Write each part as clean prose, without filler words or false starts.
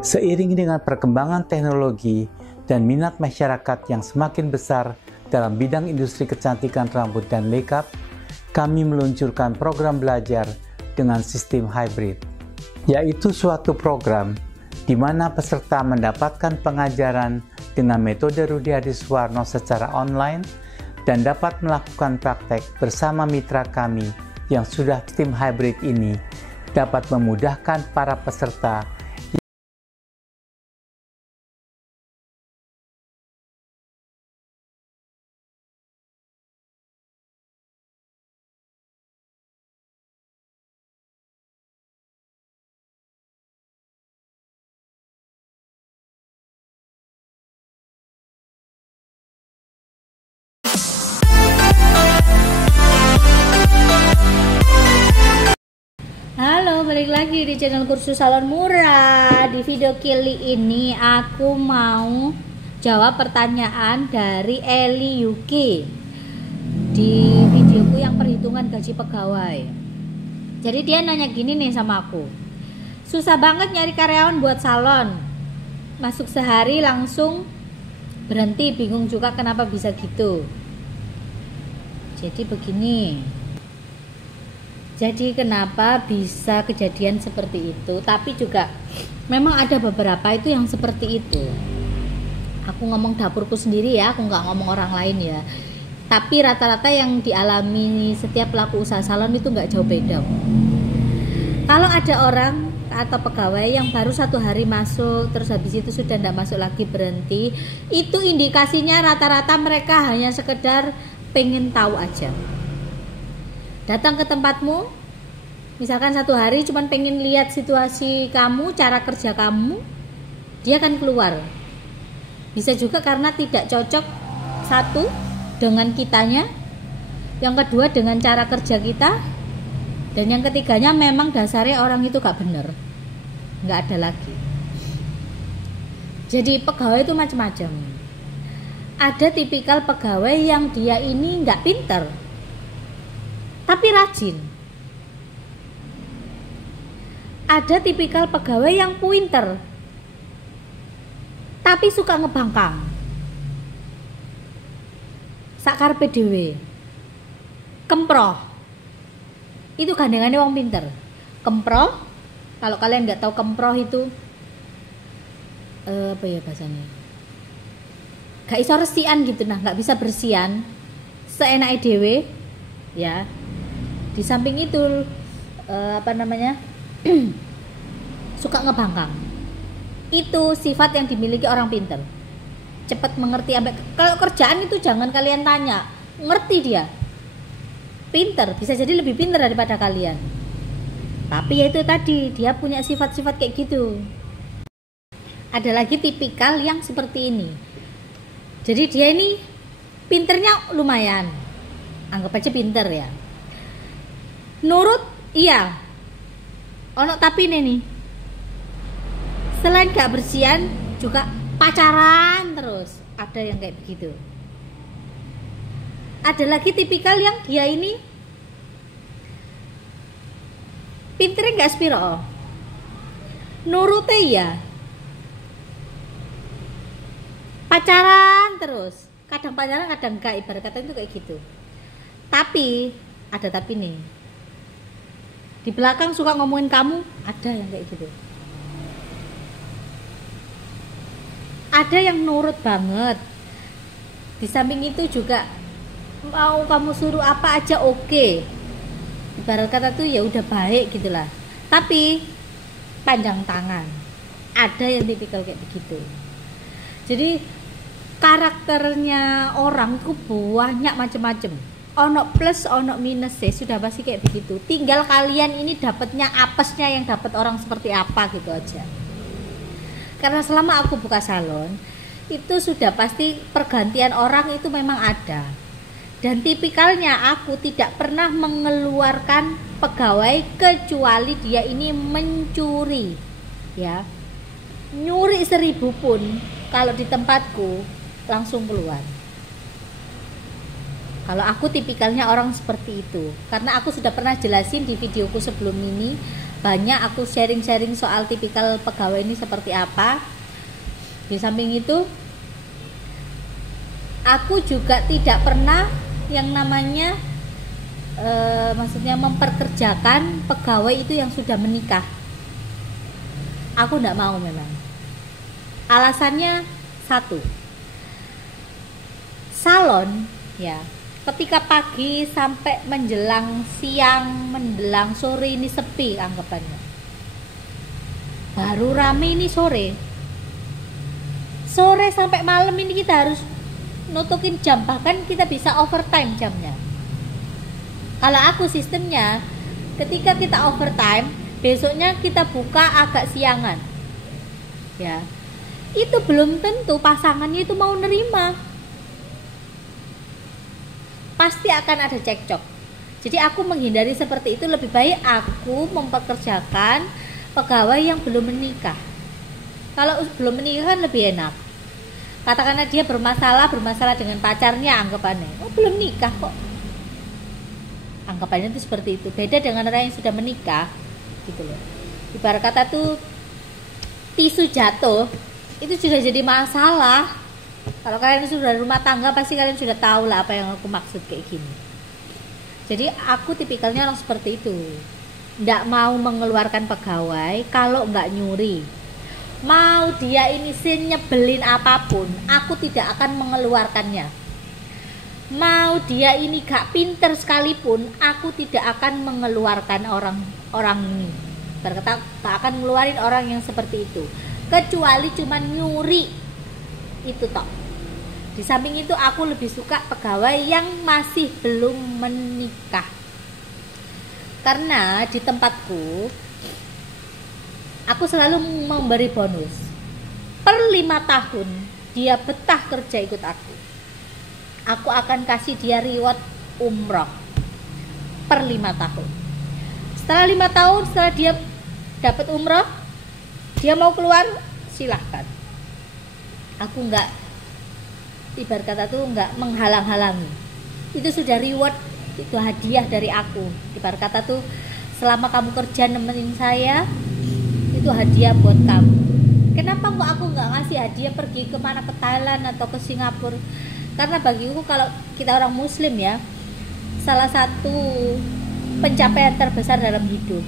Seiring dengan perkembangan teknologi dan minat masyarakat yang semakin besar dalam bidang industri kecantikan rambut dan makeup, kami meluncurkan program belajar dengan sistem hybrid, yaitu suatu program di mana peserta mendapatkan pengajaran dengan metode Rudi Hadiswarno secara online dan dapat melakukan praktek bersama mitra kami yang sudah sistem hybrid ini dapat memudahkan para peserta Halo, balik lagi di channel Kursus Salon Murah. Di video kali ini aku mau jawab pertanyaan dari Eli Yuki di videoku yang perhitungan gaji pegawai. Jadi dia nanya gini nih sama aku, susah banget nyari karyawan buat salon, masuk sehari langsung berhenti, bingung juga kenapa bisa gitu. Jadi begini, jadi kenapa bisa kejadian seperti itu, tapi juga memang ada beberapa itu yang seperti itu. Aku ngomong dapurku sendiri ya, aku nggak ngomong orang lain ya. Tapi rata-rata yang dialami setiap pelaku usaha salon itu nggak jauh beda. Kalau ada orang atau pegawai yang baru 1 hari masuk, terus habis itu sudah tidak masuk lagi, berhenti, itu indikasinya rata-rata mereka hanya sekedar pengen tahu aja. Datang ke tempatmu, misalkan 1 hari cuman pengen lihat situasi kamu, cara kerja kamu, dia akan keluar. Bisa juga karena tidak cocok, satu dengan kitanya, yang kedua dengan cara kerja kita, dan yang ketiganya memang dasarnya orang itu gak bener, gak ada lagi. Jadi pegawai itu macam-macam. Ada tipikal pegawai yang dia ini gak pinter tapi rajin. Ada tipikal pegawai yang pinter tapi suka ngebangkang, sakar PDW, kemproh. Itu gandengannya wong pinter. Kemproh, kalau kalian nggak tahu kemproh itu apa ya bahasanya, gak iso resian gitu, nah nggak bisa bersihan seenak dewe ya. Di samping itu suka ngebangkang. Itu sifat yang dimiliki orang pintar, cepat mengerti. Kalau kerjaan itu jangan kalian tanya, ngerti dia, pintar, bisa jadi lebih pintar daripada kalian. Tapi ya itu tadi, dia punya sifat-sifat kayak gitu. Ada lagi tipikal yang seperti ini. Jadi dia ini pinternya lumayan, anggap aja pinter ya, nurut iya, ono tapi nih, selain gak bersihan juga pacaran terus. Ada yang kayak begitu. Ada lagi tipikal yang dia ini pinternya gak spiro, nurutnya iya, pacaran terus, kadang pacaran kadang enggak, ibarat kata itu kayak gitu. Tapi ada tapi nih, di belakang suka ngomongin kamu, ada yang kayak gitu. Ada yang nurut banget, di samping itu juga mau kamu suruh apa aja oke. Ibarat kata tuh ya udah baik gitulah. Tapi panjang tangan. Ada yang tipikal kayak begitu. Jadi karakternya orang itu banyak macam-macam. Ono plus, ono minus sih, sudah pasti kayak begitu. Tinggal kalian ini dapatnya apesnya yang dapat orang seperti apa gitu aja. Karena selama aku buka salon, itu sudah pasti pergantian orang itu memang ada. Dan tipikalnya aku tidak pernah mengeluarkan pegawai kecuali dia ini mencuri, ya. Nyuri 1000 pun kalau di tempatku langsung keluar. Kalau aku tipikalnya orang seperti itu, karena aku sudah pernah jelasin di videoku sebelum ini, banyak aku sharing-sharing soal tipikal pegawai ini seperti apa. Di samping itu aku juga tidak pernah yang namanya maksudnya memperkerjakan pegawai itu yang sudah menikah. Aku tidak mau memang. Alasannya satu, salon ya, ketika pagi sampai menjelang siang, menjelang sore ini sepi anggapannya. Baru rame ini sore. Sore sampai malam ini kita harus nutukin jam, bahkan kita bisa overtime jamnya. Kalau aku sistemnya, ketika kita overtime, besoknya kita buka agak siangan. Ya. Itu belum tentu pasangannya itu mau nerima. Pasti akan ada cekcok. Jadi aku menghindari seperti itu, lebih baik aku mempekerjakan pegawai yang belum menikah. Kalau belum menikah kan lebih enak. Katakanlah dia bermasalah dengan pacarnya, anggapannya, oh belum nikah kok. Anggapannya itu seperti itu. Beda dengan orang yang sudah menikah, gitu loh. Ibarat kata tuh tisu jatuh, itu sudah jadi masalah. Kalau kalian sudah rumah tangga pasti kalian sudah tahu lah apa yang aku maksud kayak gini. Jadi aku tipikalnya orang seperti itu. Nggak mau mengeluarkan pegawai kalau nggak nyuri. Mau dia ini nyebelin apapun, aku tidak akan mengeluarkannya. Mau dia ini gak pinter sekalipun, aku tidak akan mengeluarkan orang ini. Berkata tak akan mengeluarin orang yang seperti itu, kecuali cuma nyuri itu toh. Di samping itu aku lebih suka pegawai yang masih belum menikah. Karena di tempatku aku selalu memberi bonus. Per 5 tahun dia betah kerja ikut aku akan kasih dia reward umroh per 5 tahun. Setelah 5 tahun, setelah dia dapat umroh, dia mau keluar, silahkan. Aku enggak, ibarat kata tuh enggak menghalang-halangi. Itu sudah reward, itu hadiah dari aku. Ibarat kata tuh, selama kamu kerja nemenin saya, itu hadiah buat kamu. Kenapa kok aku enggak ngasih hadiah pergi kemana, ke Thailand atau ke Singapura? Karena bagiku kalau kita orang muslim ya, salah satu pencapaian terbesar dalam hidup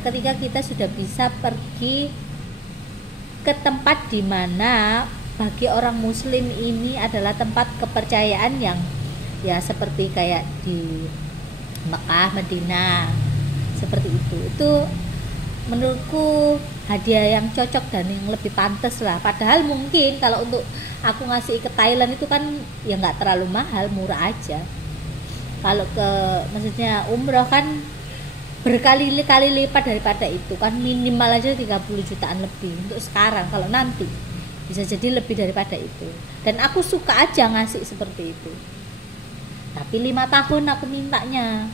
ketika kita sudah bisa pergi ke tempat di mana bagi orang muslim ini adalah tempat kepercayaan yang ya seperti kayak di Mekah, Madinah, seperti itu. Itu menurutku hadiah yang cocok dan yang lebih pantas lah. Padahal mungkin kalau untuk aku ngasih ke Thailand itu kan ya nggak terlalu mahal, murah aja. Kalau ke maksudnya umroh kan berkali-kali lipat daripada itu kan, minimal aja 30 jutaan lebih untuk sekarang. Kalau nanti bisa jadi lebih daripada itu. Dan aku suka aja ngasih seperti itu. Tapi 5 tahun aku mintanya.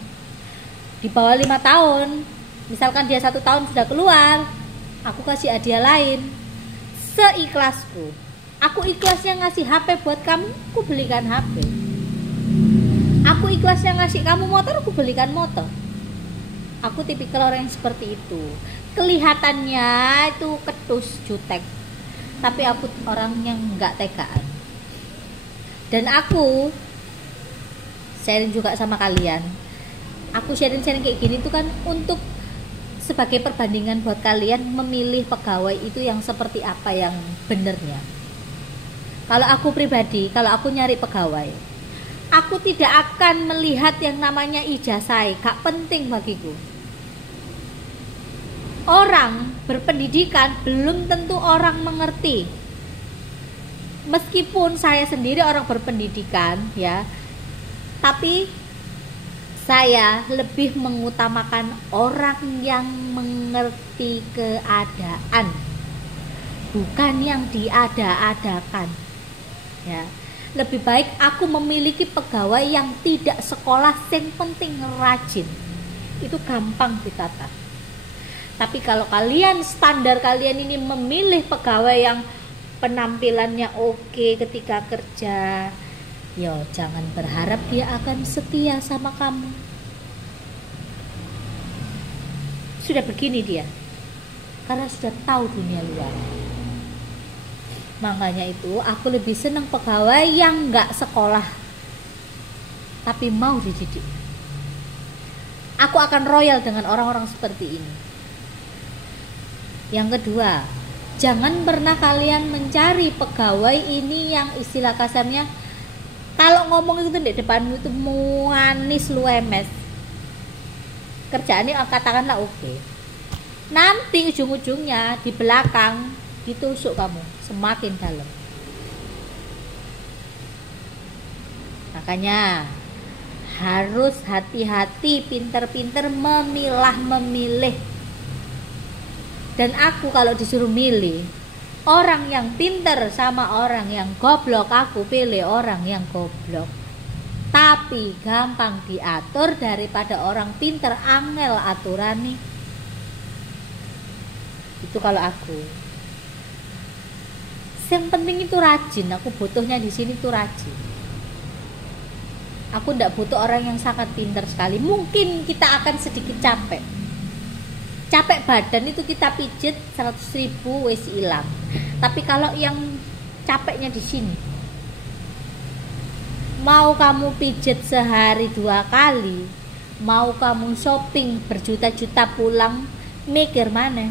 Di bawah 5 tahun, misalkan dia 1 tahun sudah keluar, aku kasih hadiah lain seikhlasku. Aku ikhlasnya ngasih HP buat kamu, aku belikan HP. Aku ikhlasnya ngasih kamu motor, aku belikan motor. Aku tipikal orang yang seperti itu. Kelihatannya itu ketus, jutek, tapi aku orang yang nggak tegaan. Dan aku sharing juga sama kalian. Aku sharing-sharing kayak gini tuh kan untuk sebagai perbandingan buat kalian memilih pegawai itu yang seperti apa yang benernya. Kalau aku pribadi, kalau aku nyari pegawai, aku tidak akan melihat yang namanya ijazah, gak penting bagiku. Orang berpendidikan belum tentu orang mengerti. Meskipun saya sendiri orang berpendidikan ya, tapi saya lebih mengutamakan orang yang mengerti keadaan, bukan yang diada-adakan. Ya, lebih baik aku memiliki pegawai yang tidak sekolah, yang penting rajin. Itu gampang ditata. Tapi kalau kalian standar kalian ini memilih pegawai yang penampilannya oke ketika kerja, yo jangan berharap dia akan setia sama kamu. sudah begini dia, karena sudah tahu dunia luar. Makanya itu aku lebih senang pegawai yang nggak sekolah tapi mau dididik. Aku akan royal dengan orang-orang seperti ini. Yang kedua, jangan pernah kalian mencari pegawai ini yang istilah kasarnya kalau ngomong itu di depanmu itu manis luemes. Kerjaannya katakanlah oke. Nanti ujung-ujungnya di belakang ditusuk kamu semakin dalam. Makanya harus hati-hati, pinter-pinter memilih. Dan aku kalau disuruh milih orang yang pinter sama orang yang goblok, aku pilih orang yang goblok. Tapi gampang diatur daripada orang pinter angel aturane. Itu kalau aku. Yang penting itu rajin. Aku butuhnya di sini tuh rajin. Aku tidak butuh orang yang sangat pinter sekali. Mungkin kita akan sedikit capek badan itu kita pijit 100.000 wis hilang. Tapi kalau yang capeknya di sini, mau kamu pijit sehari 2 kali, mau kamu shopping berjuta-juta pulang, mikir mana?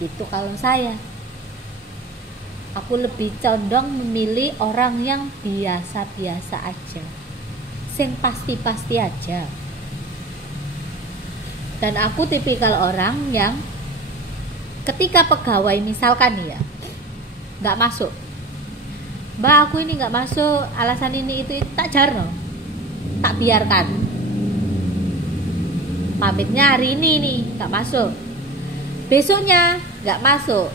Itu kalau saya. Aku lebih condong memilih orang yang biasa-biasa aja, sing pasti-pasti aja. Dan aku tipikal orang yang ketika pegawai misalkan ya nggak masuk, Mbak aku ini nggak masuk, alasan ini itu tak jarno, tak biarkan. Pamitnya hari ini nih nggak masuk, besoknya nggak masuk,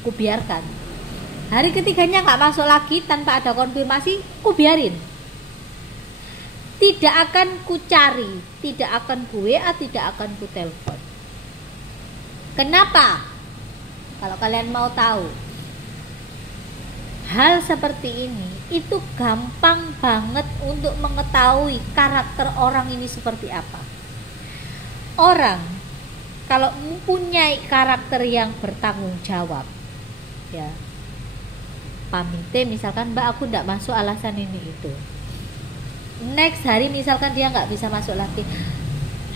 ku biarkan. Hari ketiganya nggak masuk lagi tanpa ada konfirmasi, ku biarin. Tidak akan ku cari, tidak akan ku WA, tidak akan ku telepon. Kenapa? Kalau kalian mau tahu, hal seperti ini itu gampang banget untuk mengetahui karakter orang ini seperti apa. Orang kalau mempunyai karakter yang bertanggung jawab, ya, pamite misalkan Mbak aku tidak masuk alasan ini itu. Next hari misalkan dia nggak bisa masuk lagi,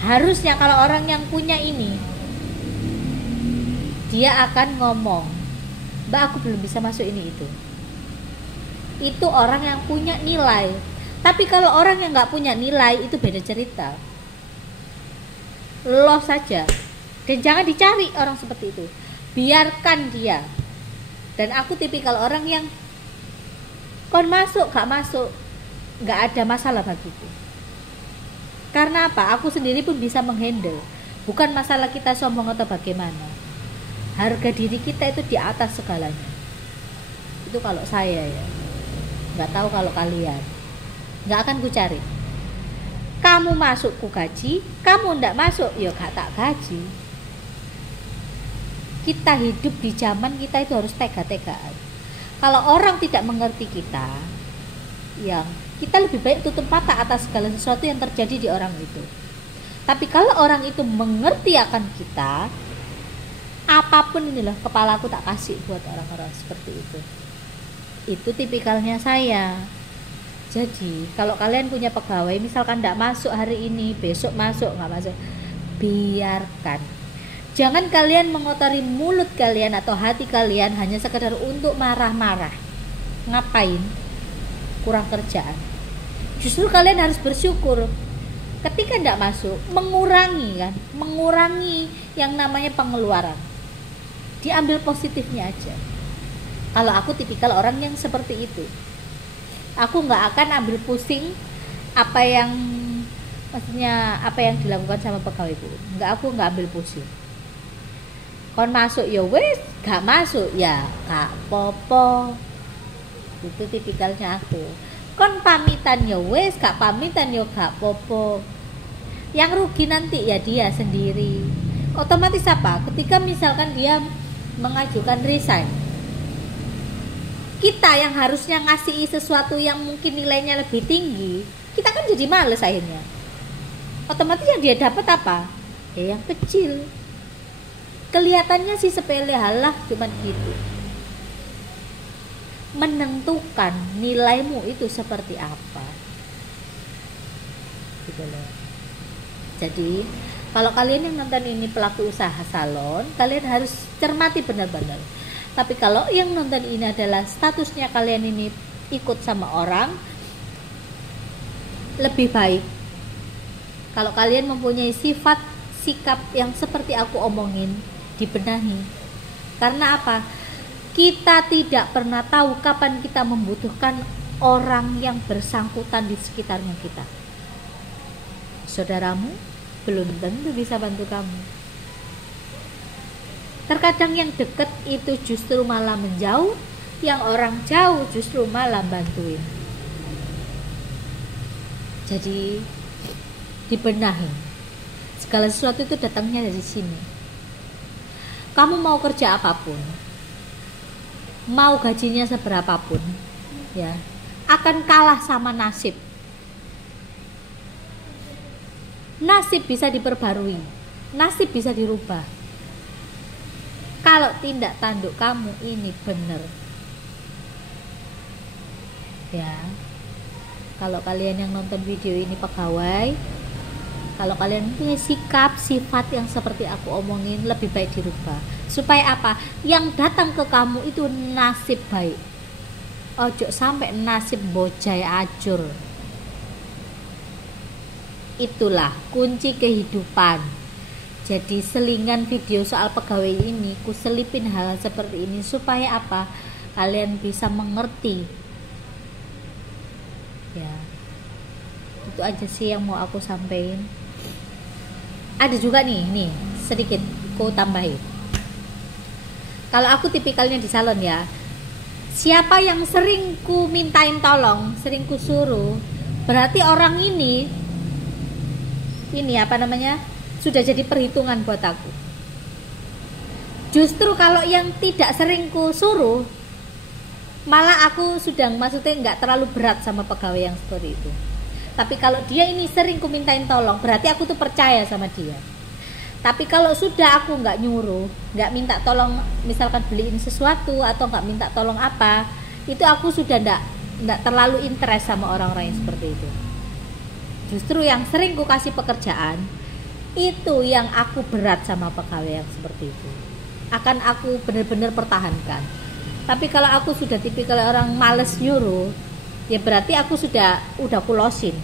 harusnya kalau orang yang punya ini, dia akan ngomong, Mbak aku belum bisa masuk ini itu. Itu orang yang punya nilai. Tapi kalau orang yang nggak punya nilai itu beda cerita. Loss saja. Dan jangan dicari orang seperti itu. Biarkan dia. Dan aku tipikal orang yang kon masuk, gak masuk, gak ada masalah bagiku. Karena apa? Aku sendiri pun bisa menghandle. Bukan masalah kita sombong atau bagaimana. Harga diri kita itu di atas segalanya. Itu kalau saya ya. Gak tahu kalau kalian. Gak akan ku cari. Kamu masuk ku gaji, kamu ndak masuk ya gak tak gaji. Kita hidup di zaman kita itu harus tega-tegaan. Kalau orang tidak mengerti kita, ya kita lebih baik tutup mata atas segala sesuatu yang terjadi di orang itu. Tapi kalau orang itu mengerti akan kita, apapun inilah kepalaku tak kasih buat orang-orang seperti itu. Itu tipikalnya saya. Jadi kalau kalian punya pegawai misalkan tidak masuk hari ini, besok masuk, nggak masuk, biarkan. Jangan kalian mengotori mulut kalian atau hati kalian hanya sekedar untuk marah-marah. Ngapain? Kurang kerjaan. Justru kalian harus bersyukur. Ketika tidak masuk, mengurangi yang namanya pengeluaran. Diambil positifnya aja. Kalau aku tipikal orang yang seperti itu. Aku nggak akan ambil pusing apa yang dilakukan sama pegawai itu. Aku nggak ambil pusing. Kon masuk ya wes, gak masuk ya gak popo. Itu tipikalnya aku. Kon pamitan ya wes, gak pamitan ya gak popo. Yang rugi nanti ya dia sendiri. Otomatis apa? Ketika misalkan dia mengajukan resign, kita yang harusnya ngasih sesuatu yang mungkin nilainya lebih tinggi, kita kan jadi males akhirnya. otomatis yang dia dapat apa? Ya yang kecil. Kelihatannya sih sepele, halah cuman gitu. Menentukan nilaimu itu seperti apa gitu loh. Jadi kalau kalian yang nonton ini pelaku usaha salon, kalian harus cermati benar-benar. Tapi kalau yang nonton ini adalah statusnya kalian ini ikut sama orang, lebih baik kalau kalian mempunyai sifat sikap yang seperti aku omongin, dibenahi. Karena apa? Kita tidak pernah tahu kapan kita membutuhkan orang yang bersangkutan di sekitarnya kita. Saudaramu belum tentu bisa bantu kamu. Terkadang yang dekat itu justru malah menjauh, yang orang jauh justru malah bantuin. Jadi dibenahi. Segala sesuatu itu datangnya dari sini. Kamu mau kerja apapun, mau gajinya seberapapun, ya, akan kalah sama nasib. Nasib bisa diperbarui, nasib bisa dirubah. Kalau tindak tanduk kamu ini benar, ya. Kalau kalian yang nonton video ini pegawai, kalau kalian punya sikap, sifat yang seperti aku omongin, lebih baik dirubah. Supaya apa? Yang datang ke kamu itu nasib baik. Ojo sampai nasib bojai ajur. Itulah kunci kehidupan. Jadi selingan video soal pegawai ini ku selipin hal seperti ini supaya apa? Kalian bisa mengerti. Ya. Itu aja sih yang mau aku sampaikan. Ada juga nih sedikit ku tambahin. Kalau aku tipikalnya di salon ya, siapa yang sering ku mintain tolong, sering ku suruh, berarti orang ini apa namanya, sudah jadi perhitungan buat aku. Justru kalau yang tidak sering ku suruh, malah aku sudah maksudnya nggak terlalu berat sama pegawai yang seperti itu. Tapi kalau dia ini sering ku mintain tolong, berarti aku tuh percaya sama dia. Tapi kalau sudah aku nggak nyuruh, nggak minta tolong, misalkan beliin sesuatu atau nggak minta tolong apa, itu aku sudah nggak terlalu interest sama orang-orang yang seperti itu. Justru yang sering ku kasih pekerjaan, itu yang aku berat sama pegawai yang seperti itu. Akan aku benar-benar pertahankan. Tapi kalau aku sudah tipikal orang males nyuruh, ya berarti aku udah kulosin.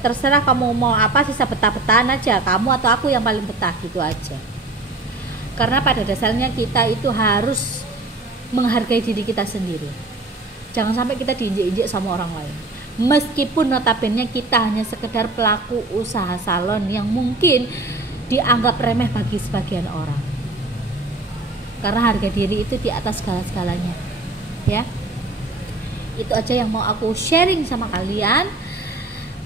Terserah kamu mau apa, sisa betah-betahan aja, kamu atau aku yang paling betah, gitu aja. Karena pada dasarnya kita itu harus menghargai diri kita sendiri. Jangan sampai kita diinjek-injek sama orang lain. Meskipun notabene kita hanya sekedar pelaku usaha salon yang mungkin dianggap remeh bagi sebagian orang. Karena harga diri itu di atas segala-segalanya. Ya. Itu aja yang mau aku sharing sama kalian.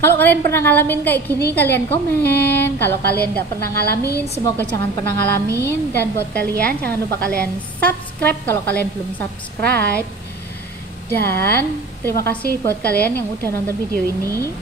Kalau kalian pernah ngalamin kayak gini, kalian komen. Kalau kalian gak pernah ngalamin, semoga jangan pernah ngalamin. Dan buat kalian, jangan lupa kalian subscribe kalau kalian belum subscribe. Dan terima kasih buat kalian yang udah nonton video ini.